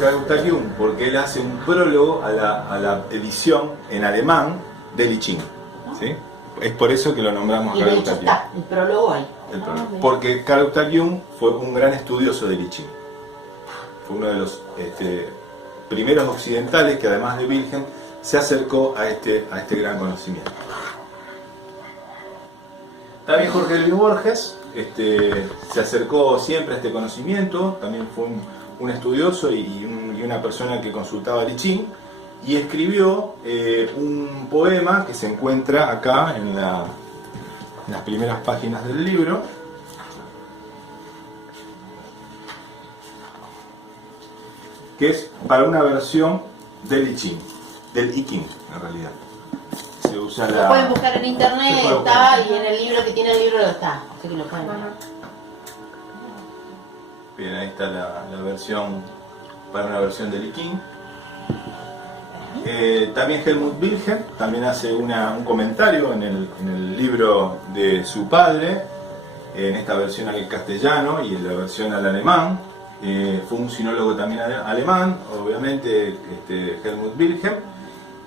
Carl Gustav Jung? Porque él hace un prólogo a la edición en alemán del I Ching, ¿sí? Es por eso que lo nombramos a Carl Gustav Jung. Está el prólogo ahí. Porque Carl Gustav Jung fue un gran estudioso del I Ching. Fue uno de los primeros occidentales que, además de Wilhelm, se acercó a este gran conocimiento. También Jorge Luis Borges se acercó siempre a este conocimiento, también fue un estudioso y una persona que consultaba el I Ching, y escribió un poema que se encuentra acá en las primeras páginas del libro, que es para una versión del I Ching, del I Ching en realidad. Se usa lo pueden buscar en internet, está, y en el libro que tiene el libro está, así que lo pueden ver. Bien, ahí está la versión, para una versión del I Ching. También Helmut Wilhelm también hace un comentario en el libro de su padre, en esta versión al castellano y en la versión al alemán. Fue un sinólogo también alemán, obviamente, Helmut Wilhelm,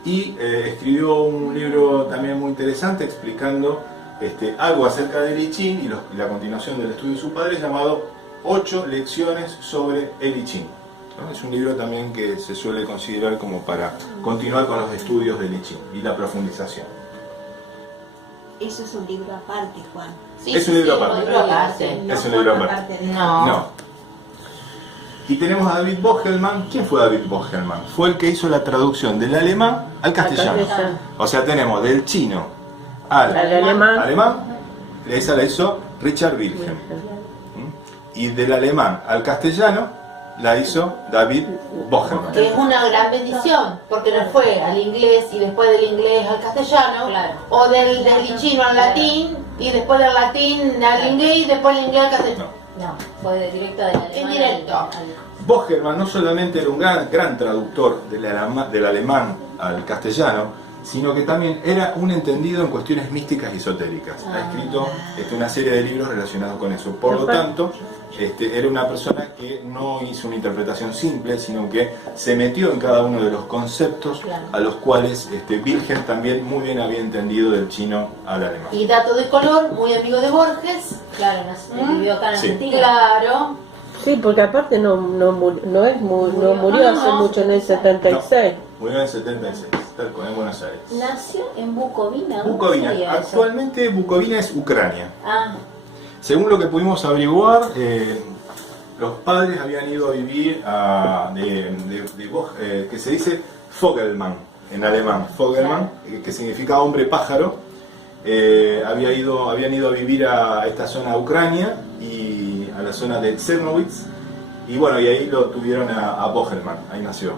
y escribió un libro también muy interesante explicando algo acerca del I Ching y la continuación del estudio de su padre, llamado 8 lecciones sobre el I Ching, ¿no? Es un libro también que se suele considerar como para continuar con los estudios del I Ching y la profundización. Eso es un libro aparte, Juan. Sí, es un libro aparte. No es un libro forma aparte. parte de No. Y tenemos a David Bogelman. ¿Quién fue David Bogelman? Fue el que hizo la traducción del alemán al castellano. O sea, tenemos del chino al alemán, esa la hizo Richard Wilhelm. Y del alemán al castellano la hizo David Bogelman. Que es una gran bendición, porque no fue al inglés y después del inglés al castellano, Claro. o del chino al latín y después del latín al inglés y después del inglés al castellano. No, fue de directo del alemán. En directo. Bogelman no solamente era un gran traductor del alemán al castellano, sino que también era un entendido en cuestiones místicas y esotéricas. Ha escrito una serie de libros relacionados con eso. Por lo tanto, era una persona que no hizo una interpretación simple, sino que se metió en cada uno de los conceptos a los cuales Wilhelm también muy bien había entendido del chino al alemán. Y dato de color, muy amigo de Borges. Claro, vivió acá en Sí. Argentina. Claro. Sí, porque aparte no murió hace mucho, en el 76. Murió en el 76, tal cual, en Buenos Aires. Nació en Bucovina. Bucovina. ¿Dónde sería eso? Actualmente Bucovina es Ucrania. Ah, Según lo que pudimos averiguar, los padres habían ido a vivir que se dice Vogelmann en alemán, Vogelmann, que significa hombre pájaro. Habían ido a vivir a esta zona de Ucrania y a la zona de Czernowitz, y bueno, y ahí lo tuvieron a Vogelmann, ahí nació.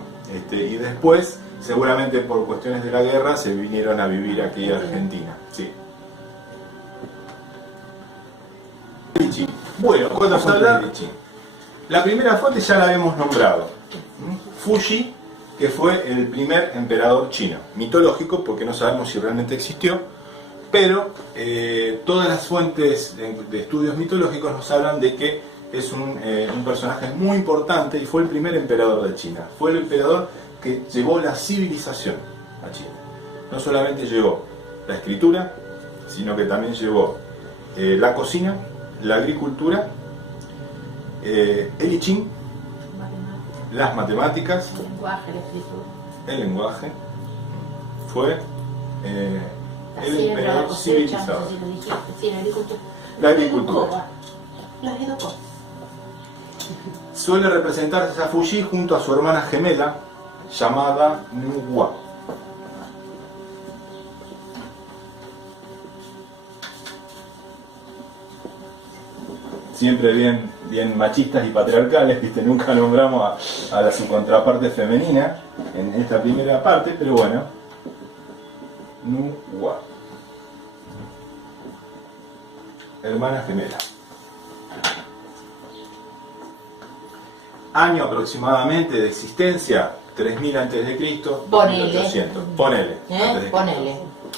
Y después, seguramente por cuestiones de la guerra, se vinieron a vivir aquí a Argentina. Sí. Bueno, cuando se habla de Ching, la primera fuente ya la habíamos nombrado, Fuji, que fue el primer emperador chino, mitológico porque no sabemos si realmente existió, pero todas las fuentes de estudios mitológicos nos hablan de que es un personaje muy importante y fue el primer emperador de China. Fue el emperador que llevó la civilización a China. No solamente llevó la escritura, sino que también llevó la cocina, la agricultura, el I Ching, las matemáticas, El lenguaje, la escritura. el lenguaje. Fue La el siembra, la emperador cosecha, civilizado. no sé si lo dijiste, sí, la agricultura. La agricultura. Los educó. Suele representarse a Fuji junto a su hermana gemela llamada Nuwa. Siempre bien machistas y patriarcales, ¿viste? Nunca nombramos a su contraparte femenina en esta primera parte, pero bueno. Nuwa. Hermana gemela. Año aproximadamente de existencia, 3000 a.C., Ponele. 2800. Ponele. antes de Cristo. Ponele.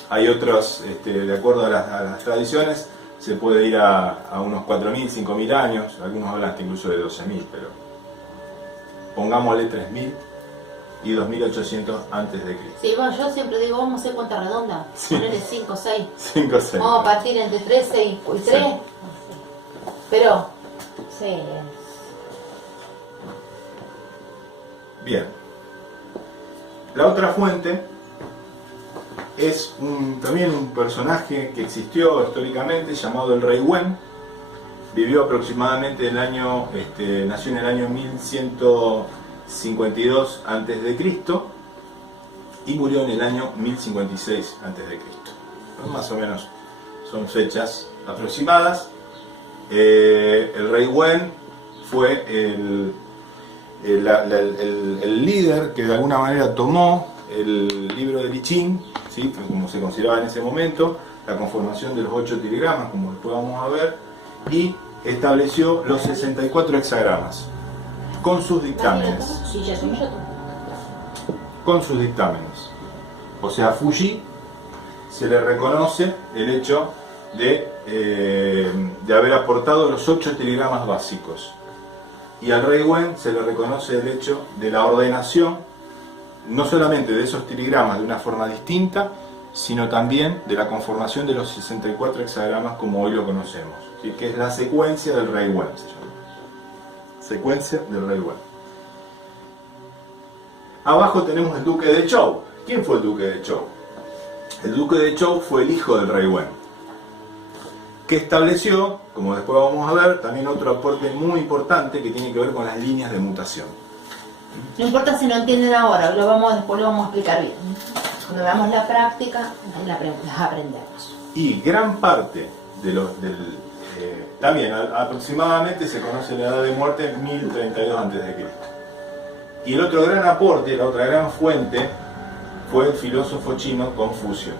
Hay otros, de acuerdo a las tradiciones, se puede ir a unos 4000, 5000 años, algunos hablan hasta incluso de 12000, pero pongámosle 3000 y 2800 antes de Cristo. Sí, bueno, yo siempre digo, vamos a hacer cuenta redonda. Sí. Ponerle 5, 6. 5 6. Vamos a partir entre 3, 6 y 3. Sí. Pero, Sí, Bien. La otra fuente es también un personaje que existió históricamente llamado el rey Wen. Vivió aproximadamente nació en el año 1152 antes de Cristo y murió en el año 1056 antes de Cristo. Más o menos son fechas aproximadas. El rey Wen fue el líder que de alguna manera tomó el libro de I Ching, ¿sí? Como se consideraba en ese momento, la conformación de los 8 tiligramas, como después vamos a ver, y estableció los 64 hexagramas con sus dictámenes. sí, ya soy yo. Con sus dictámenes. O sea, a Fuji se le reconoce el hecho de haber aportado los 8 tiligramas básicos. Y al rey Wen se le reconoce el hecho de la ordenación, no solamente de esos tiligramas de una forma distinta, sino también de la conformación de los 64 hexagramas como hoy lo conocemos, ¿sí? Que es la secuencia del rey Wen, se llama. Secuencia del rey Wen. Abajo tenemos el duque de Zhou. ¿Quién fue el duque de Zhou? El duque de Zhou fue el hijo del rey Wen, que estableció, como después vamos a ver, también otro aporte muy importante que tiene que ver con las líneas de mutación. no importa si no entienden ahora, después lo vamos a explicar bien. Cuando veamos la práctica, las aprendemos. Y gran parte de también aproximadamente se conoce la edad de muerte en 1032 a.C. Y el otro gran aporte, la otra gran fuente, fue el filósofo chino Confucio,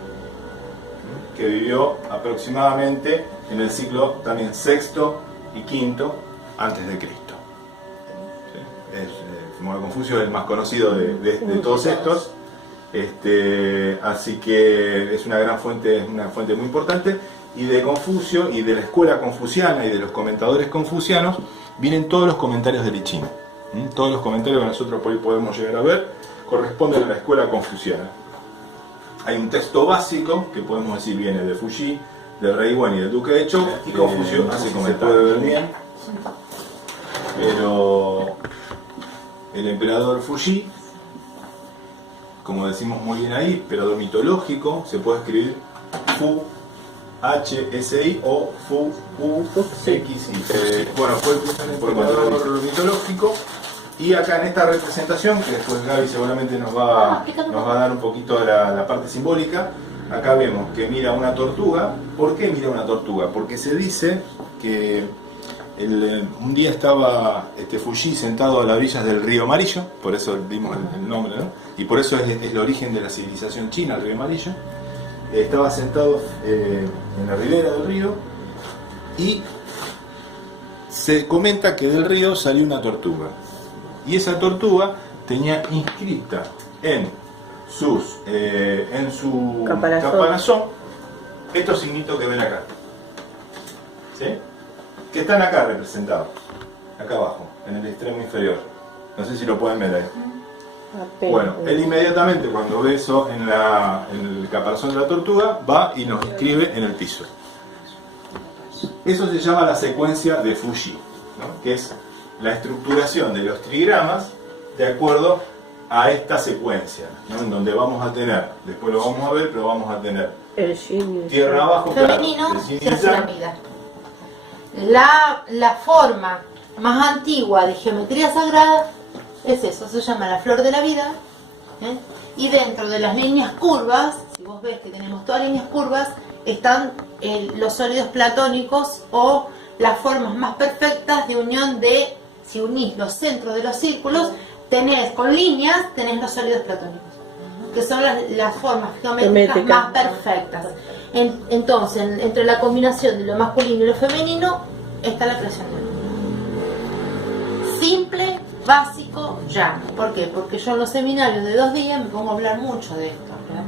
que vivió aproximadamente en el siglo también sexto y quinto antes de Cristo. Como Confucio es el más conocido de todos estos, así que es una gran fuente, es una fuente muy importante. Y de Confucio y de la escuela confuciana y de los comentadores confucianos vienen todos los comentarios de I Ching. Todos los comentarios que nosotros hoy podemos llegar a ver corresponden a la escuela confuciana. Hay un texto básico que podemos decir viene de Fuji, del rey Wen y del duque de Zhou, y Confucio hace comentarios. Se puede ver bien, pero el emperador Fuji, como decimos muy bien ahí, emperador mitológico, se puede escribir Fu HSI o Fu UXI. Bueno, fue el emperador mitológico. Y acá en esta representación, que después Gaby seguramente nos va a dar un poquito de la parte simbólica, acá vemos que mira una tortuga. ¿Por qué mira una tortuga? Porque se dice que un día estaba Fuji sentado a las orillas del río Amarillo, por eso dimos el nombre, ¿no? Y por eso es el origen de la civilización china, el río Amarillo. Estaba sentado en la ribera del río y se comenta que del río salió una tortuga. Y esa tortuga tenía inscrita en su caparazón estos signitos que ven acá, ¿sí? Que están acá representados, acá abajo, en el extremo inferior. No sé si lo pueden ver ahí. Bueno, él inmediatamente cuando ve eso en el caparazón de la tortuga, va y nos escribe en el piso. Eso se llama la secuencia de Fuji, ¿no? Que es la estructuración de los trigramas de acuerdo a esta secuencia, ¿no? En donde vamos a tener, después lo vamos a ver, pero vamos a tener tierra abajo, femenino, claro, se hace la vida. La forma más antigua de geometría sagrada es eso, se llama la flor de la vida, ¿eh? Y dentro de las líneas curvas, si vos ves que tenemos todas líneas curvas, están los sólidos platónicos o las formas más perfectas de unión de, si unís los centros de los círculos, con líneas, tenés los sólidos platónicos, que son las formas geométricas más perfectas. Entonces, entre la combinación de lo masculino y lo femenino, está la creación del mundo. Simple, básico, ya. ¿Por qué? Porque yo en los seminarios de 2 días me pongo a hablar mucho de esto, ¿verdad?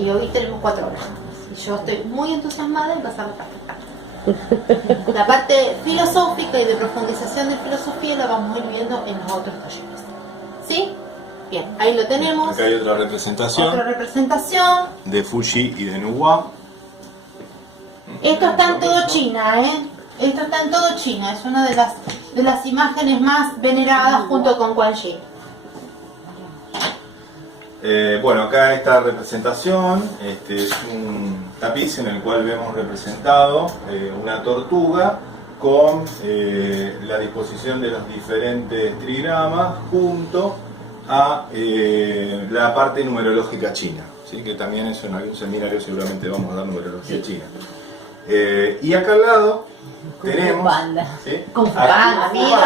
Y hoy tenemos 4 horas. Y yo estoy muy entusiasmada en pasar la práctica. La parte filosófica y de profundización de filosofía la vamos a ir viendo en los otros talleres. ¿Sí? Bien, ahí lo tenemos. Acá hay otra representación Otra representación. de Fuji y de Nuwa. Esto está en todo China, ¿eh? Esto está en todo China. Es una de las imágenes más veneradas junto con Quan Yin. Bueno, acá esta representación es un tapiz en el cual vemos representado una tortuga con la disposición de los diferentes trigramas junto a la parte numerológica china, ¿sí? Que también eso en algún seminario seguramente vamos a dar numerología china. Y acá al lado tenemos Panda. ¿sí? Con Panda, ídolo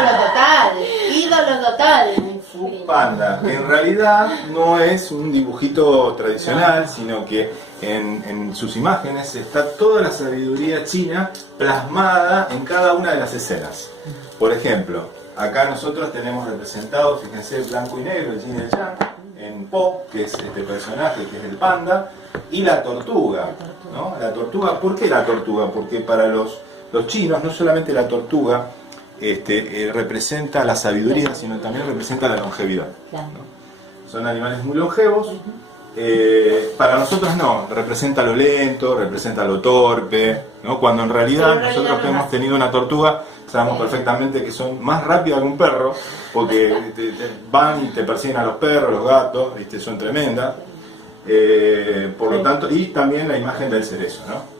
total. Fu Panda, que en realidad no es un dibujito tradicional, sino que en sus imágenes está toda la sabiduría china plasmada en cada una de las escenas. Por ejemplo, acá nosotros tenemos representado, fíjense, blanco y negro, el yin y el yang, en Po, que es este personaje, que es el panda, y la tortuga, ¿no? La tortuga, ¿por qué la tortuga? Porque para los chinos no solamente la tortuga representa la sabiduría, sino también representa la longevidad, ¿no? Son animales muy longevos. Para nosotros no, representa lo lento, representa lo torpe, ¿no? Cuando en realidad nosotros que hemos tenido una tortuga sabemos perfectamente que son más rápidas que un perro, porque van y te persiguen a los perros, los gatos, ¿viste? Son tremendas. Por lo tanto, y también la imagen del cerezo, ¿no?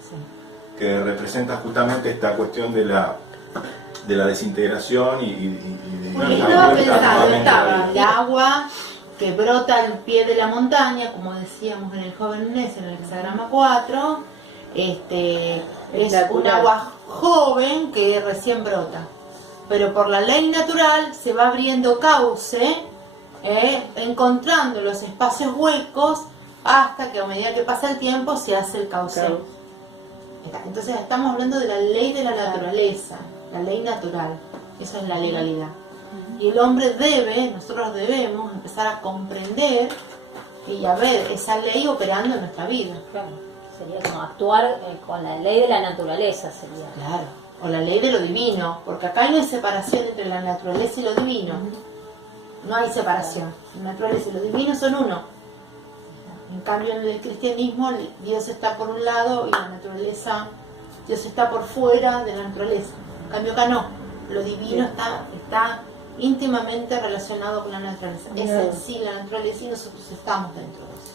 Que representa justamente esta cuestión de la desintegración Bueno, yo estaba pensando, estaba el agua que brota al pie de la montaña, como decíamos en el joven Inés, en el hexagrama 4, es un agua joven que recién brota, pero por la ley natural se va abriendo cauce, encontrando los espacios huecos hasta que a medida que pasa el tiempo se hace el cauce. Entonces estamos hablando de la ley de la naturaleza, la ley natural, eso es la legalidad. Y el hombre nosotros debemos empezar a comprender y a ver esa ley operando en nuestra vida. Claro, sería como actuar con la ley de la naturaleza, sería. Claro, o la ley de lo divino, porque acá no hay separación entre la naturaleza y lo divino. No hay separación, la naturaleza y lo divino son uno. En cambio en el cristianismo Dios está por un lado y la naturaleza, Dios está por fuera de la naturaleza. En cambio acá no, lo divino está íntimamente relacionado con la naturaleza. Es en sí la naturaleza y nosotros estamos dentro de eso.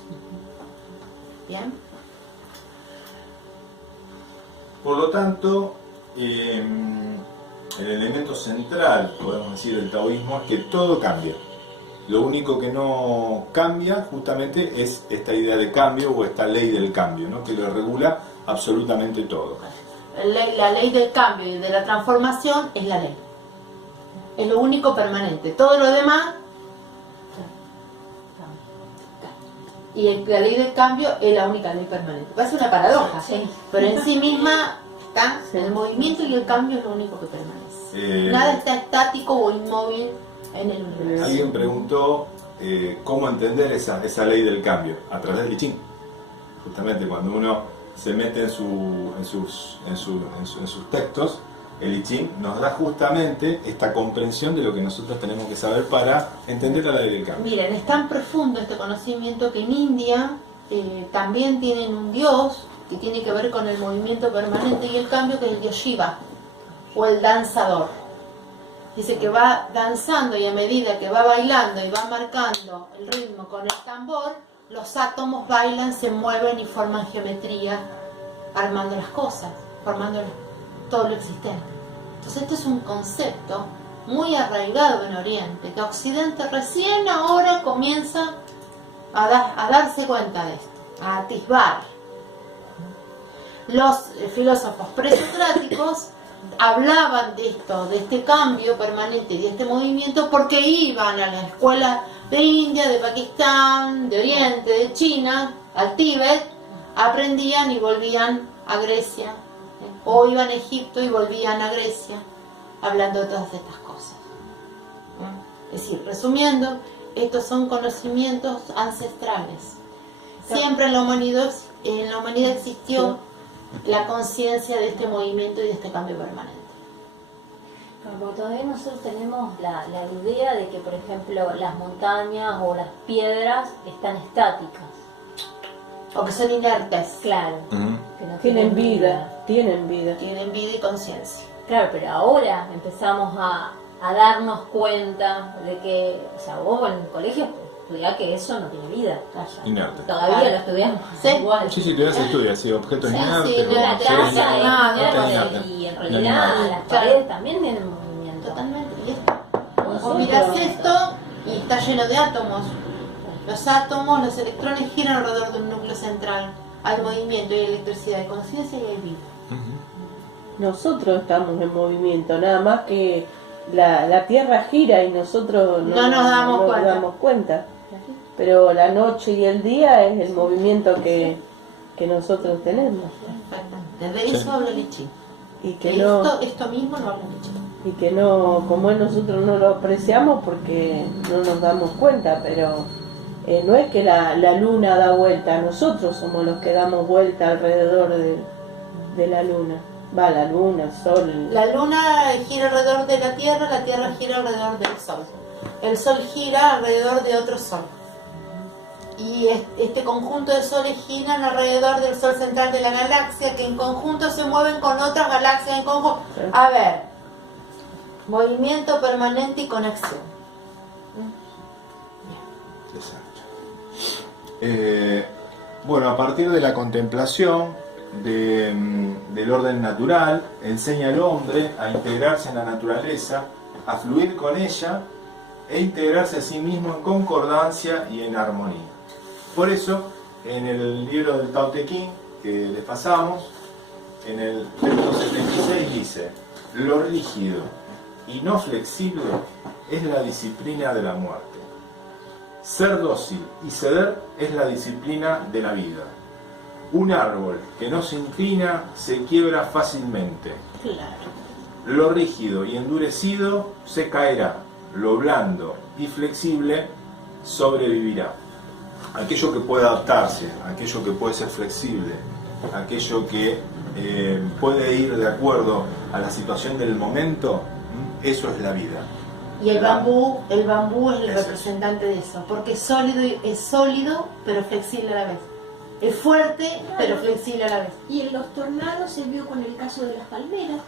¿Bien? Por lo tanto, el elemento central, podemos decir, del taoísmo es que todo cambia. Lo único que no cambia justamente es esta idea de cambio o esta ley del cambio, ¿no? Que lo regula absolutamente todo. La ley del cambio y de la transformación es la ley. Es lo único permanente. Todo lo demás... Y la ley del cambio es la única ley permanente. Parece una paradoja, ¿sí? Pero en sí misma está el movimiento y el cambio es lo único que permanece. Nada está estático o inmóvil en el universo. Alguien preguntó cómo entender esa ley del cambio a través del I Ching. Justamente cuando uno se mete en sus textos, el I Ching nos da justamente esta comprensión de lo que nosotros tenemos que saber para entender la ley del cambio. Miren, es tan profundo este conocimiento que en India también tienen un dios que tiene que ver con el movimiento permanente y el cambio, que es el dios Shiva, o el danzador. Dice que va danzando y a medida que va bailando y va marcando el ritmo con el tambor, los átomos bailan, se mueven y forman geometría, armando las cosas, formando todo lo existente. Entonces esto es un concepto muy arraigado en Oriente, que Occidente recién ahora comienza a darse cuenta de esto, a atisbar. Los filósofos presocráticos hablaban de esto, de este cambio permanente y de este movimiento, porque iban a la escuela de India, de Pakistán, de Oriente, de China, al Tíbet, aprendían y volvían a Grecia, o iban a Egipto y volvían a Grecia, hablando de todas estas cosas. Es decir, resumiendo, estos son conocimientos ancestrales. Siempre en la humanidad existió la conciencia de este movimiento y de este cambio permanente. Como todavía nosotros tenemos la idea de que, por ejemplo, las montañas o las piedras están estáticas. O que son inertes. Claro. Ujú. Que no Tienen vida. Tienen vida y conciencia. Claro, pero ahora empezamos a darnos cuenta de que, o sea, vos en el colegio estudiás que eso no tiene vida. Inerte. Todavía Claro. lo estudiamos Sí. igual. Sí, todavía se estudia, sí, objetos Sí, inertes. sí, o la seres clase, inertes. nada, Está no, inerte. y en No realidad animal. las Claro. paredes también tienen movimiento. Totalmente. Y esto. Vos mirás esto y está lleno de átomos. Los átomos, los electrones giran alrededor de un núcleo central. Hay movimiento, hay electricidad, hay conciencia y hay vida. Ujú. Nosotros estamos en movimiento, nada más que la Tierra gira y nosotros No nos damos cuenta. Pero la noche y el día es el movimiento que nosotros tenemos. Desde eso habla Lichi. Y que no, Esto mismo lo habla Lichi. y que no, como es, nosotros no lo apreciamos porque no nos damos cuenta, pero no es que la luna da vuelta, nosotros somos los que damos vuelta alrededor de la luna. Va, la luna, el sol. La luna gira alrededor de la Tierra gira alrededor del Sol. El Sol gira alrededor de otro Sol. Y este conjunto de soles giran alrededor del Sol central de la galaxia, que en conjunto se mueven con otras galaxias en conjunto. A ver, movimiento permanente y conexión. Exacto. Bueno, a partir de la contemplación del orden natural, enseña al hombre a integrarse en la naturaleza, a fluir con ella e integrarse a sí mismo en concordancia y en armonía. Por eso, en el libro del Tao Te Ching que les pasamos, en el texto 76 dice: lo rígido y no flexible es la disciplina de la muerte. Ser dócil y ceder es la disciplina de la vida. Un árbol que no se inclina se quiebra fácilmente. Claro. Lo rígido y endurecido se caerá. Lo blando y flexible sobrevivirá. Aquello que puede adaptarse, aquello que puede ser flexible, aquello que puede ir de acuerdo a la situación del momento, eso es la vida. Y el bambú es el Es representante de eso, porque es sólido pero flexible a la vez. Es fuerte pero flexible a la vez. Y en los tornados se vio con el caso de las palmeras.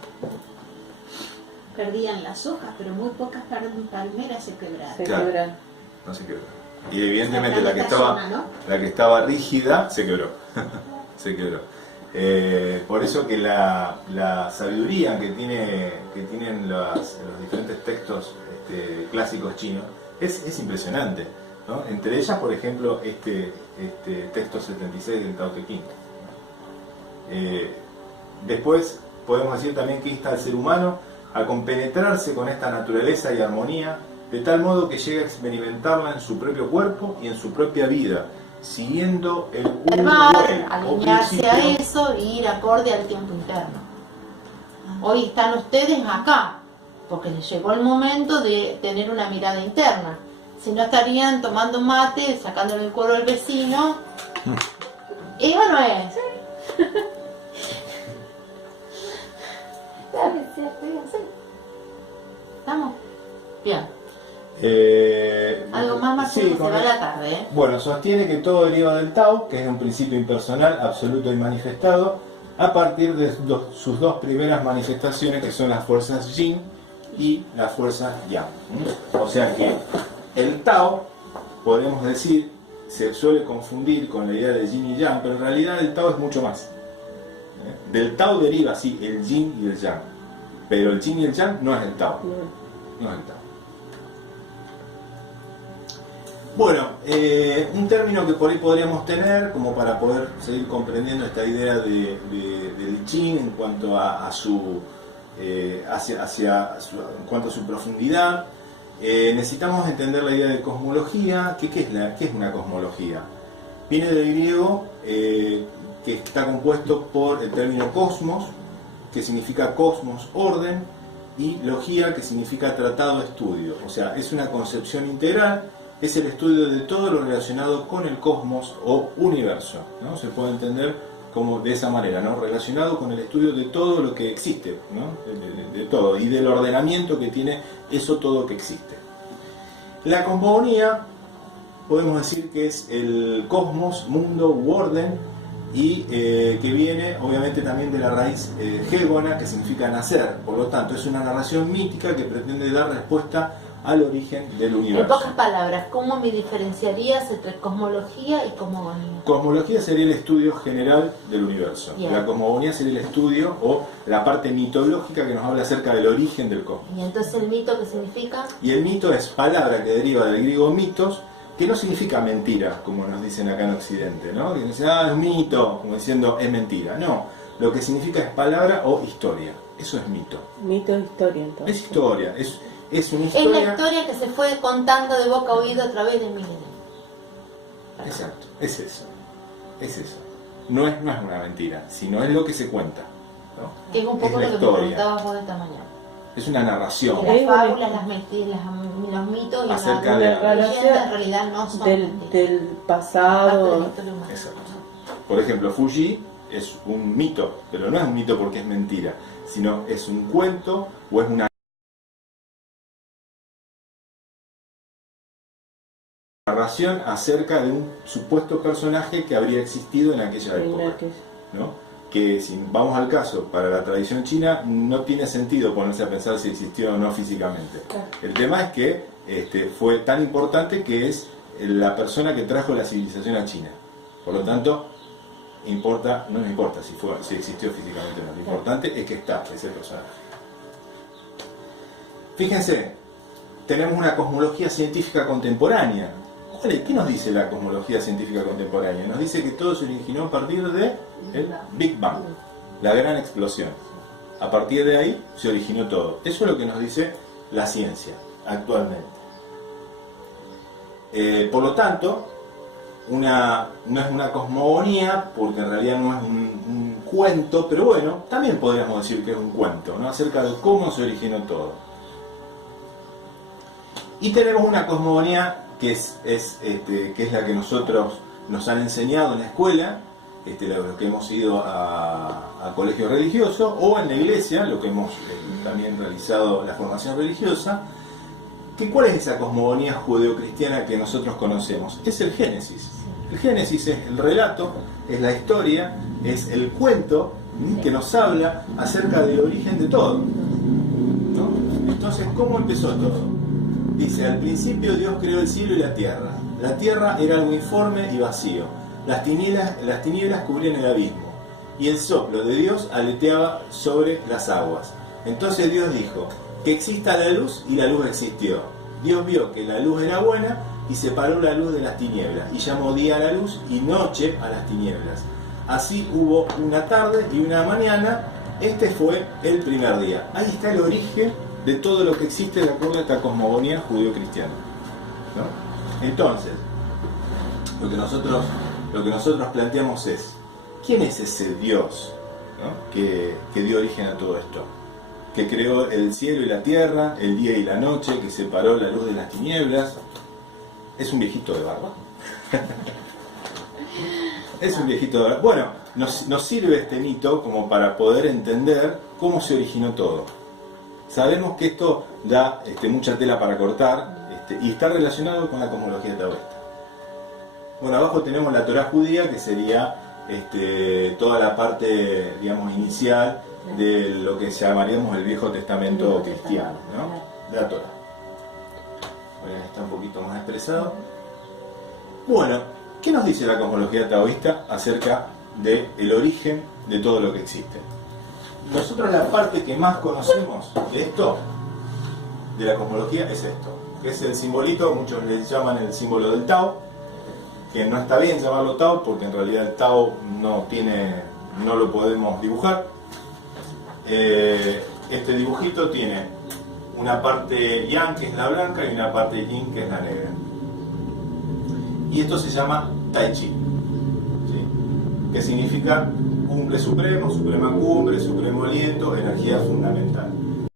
Perdían las hojas, pero muy pocas palmeras se quebraron. Se Claro. quebran. No se quebró. Y evidentemente La la que zona, ¿no? estaba rígida se quebró. Se quebró. Por eso que la sabiduría que tienen los diferentes textos clásicos chinos es impresionante, ¿no? Entre ellas, por ejemplo, este texto 76 del Tao Te Ching. Después podemos decir también que insta al ser humano a compenetrarse con esta naturaleza y armonía, de tal modo que llegue a experimentarla en su propio cuerpo y en su propia vida, siguiendo el Alinearse a eso y ir acorde al tiempo interno. Hoy están ustedes acá, porque les llegó el momento de tener una mirada interna. Si no, estarían tomando mate, sacándole el cuero al vecino. ¿Eva no es? ¿Estamos? Bien. Algo más, Marcelo, sí, se va la tarde, ¿eh? Bueno, sostiene que todo deriva del Tao, que es un principio impersonal, absoluto y manifestado, a partir de sus dos primeras manifestaciones, que son las fuerzas Yin y las fuerzas Yang. O sea que el Tao, podemos decir, se suele confundir con la idea de Yin y Yang, pero en realidad el Tao es mucho más. Del Tao deriva, sí, el Yin y el Yang, pero el Yin y el Yang no es el Tao. No es el Tao. Bueno, un término que por ahí podríamos tener como para poder seguir comprendiendo esta idea del Yin en cuanto a su en cuanto a su profundidad, necesitamos entender la idea de cosmología. ¿Qué es una cosmología? Viene del griego, que está compuesto por el término cosmos, que significa cosmos, orden, y logía, que significa tratado, estudio. O sea, es una concepción integral. Es el estudio de todo lo relacionado con el cosmos o universo, ¿no? Se puede entender como de esa manera, ¿no? Relacionado con el estudio de todo lo que existe, ¿no? De todo, y del ordenamiento que tiene eso todo que existe. La cosmogonía podemos decir que es el cosmos, mundo u orden, y que viene obviamente también de la raíz hégona, que significa nacer. Por lo tanto, es una narración mítica que pretende dar respuesta al origen del En universo. pocas palabras, ¿cómo me diferenciarías entre cosmología y cosmogonía? Cosmología sería el estudio general del universo. Bien. La cosmogonía sería el estudio o la parte mitológica que nos habla acerca del origen del cosmos. Y entonces el mito, ¿qué significa? Y el mito es palabra que deriva del griego mitos, que no significa mentira, como nos dicen acá en Occidente, ¿no? Que dicen, es un mito, como diciendo, es mentira. No, lo que significa es palabra o historia. Eso es mito. Mito e historia, entonces. Es historia, es una Es la historia. historia que se fue contando de boca a oído a través de milenios. Exacto, es eso. Es eso. No es una mentira, sino es lo que se cuenta, ¿no? Que es un poco Es la lo que me historia. preguntabas vos esta mañana. Es una narración. Las Es fábulas, los mitos y Acerca la de la leyenda en realidad no son del mentiras. del Parte de pasado. la historia humana. Exacto. Por ejemplo, Fuji es un mito, pero no es un mito porque es mentira, sino es un cuento o es una narración acerca de un supuesto personaje que habría existido en aquella En época, la que- ¿no? Que si vamos al caso, para la tradición china no tiene sentido ponerse a pensar si existió o no físicamente. Claro. El tema es que fue tan importante que es la persona que trajo la civilización a China. Por lo tanto, no importa si existió físicamente o no. Lo importante es que está ese personaje. Fíjense, tenemos una cosmología científica contemporánea. ¿Qué nos dice la cosmología científica contemporánea? Nos dice que todo se originó a partir del Big Bang, la gran explosión. A partir de ahí se originó todo. Eso es lo que nos dice la ciencia actualmente. Por lo tanto, no es una cosmogonía, porque en realidad no es un cuento, pero bueno, también podríamos decir que es un cuento, ¿no? Acerca de cómo se originó todo. Y tenemos una cosmogonía que es la que nosotros nos han enseñado en la escuela, los que hemos ido a colegio religioso, o en la iglesia, lo que hemos también realizado la formación religiosa. ¿Cuál es esa cosmogonía judeocristiana que nosotros conocemos? Es el Génesis. El Génesis es el relato, es la historia, es el cuento que nos habla acerca del origen de todo, ¿no? Entonces, ¿cómo empezó todo? Dice, al principio Dios creó el cielo y la tierra. La tierra era algo informe y vacío. Las tinieblas cubrían el abismo. Y el soplo de Dios aleteaba sobre las aguas. Entonces Dios dijo, que exista la luz, y la luz existió. Dios vio que la luz era buena y separó la luz de las tinieblas. Y llamó día a la luz y noche a las tinieblas. Así hubo una tarde y una mañana. Este fue el primer día. Ahí está el origen de todo lo que existe de acuerdo a esta cosmogonía judío-cristiana, ¿no? Entonces, lo que nosotros planteamos es, ¿quién es ese Dios, ¿no? que dio origen a todo esto? Que creó el cielo y la tierra, el día y la noche, que separó la luz de las tinieblas. ¿Es un viejito de barba? Es un viejito de barba. Bueno, nos sirve este mito como para poder entender cómo se originó todo. Sabemos que esto da mucha tela para cortar y está relacionado con la cosmología taoísta. Bueno, abajo tenemos la Torá judía, que sería toda la parte, digamos, inicial de lo que llamaríamos el Viejo Testamento cristiano, ¿no? De la Torá. Bueno, está un poquito más expresado. Bueno, ¿qué nos dice la cosmología taoísta acerca del origen de todo lo que existe? Nosotros la parte que más conocemos de esto, de la cosmología, es esto, que es el simbolito, muchos le llaman el símbolo del Tao, que no está bien llamarlo Tao, porque en realidad el Tao no lo podemos dibujar. Este dibujito tiene una parte Yang, que es la blanca, y una parte Yin, que es la negra. Y esto se llama Tai Chi, ¿sí? Que significa cumbre supremo, suprema cumbre, supremo aliento, energía fundamental.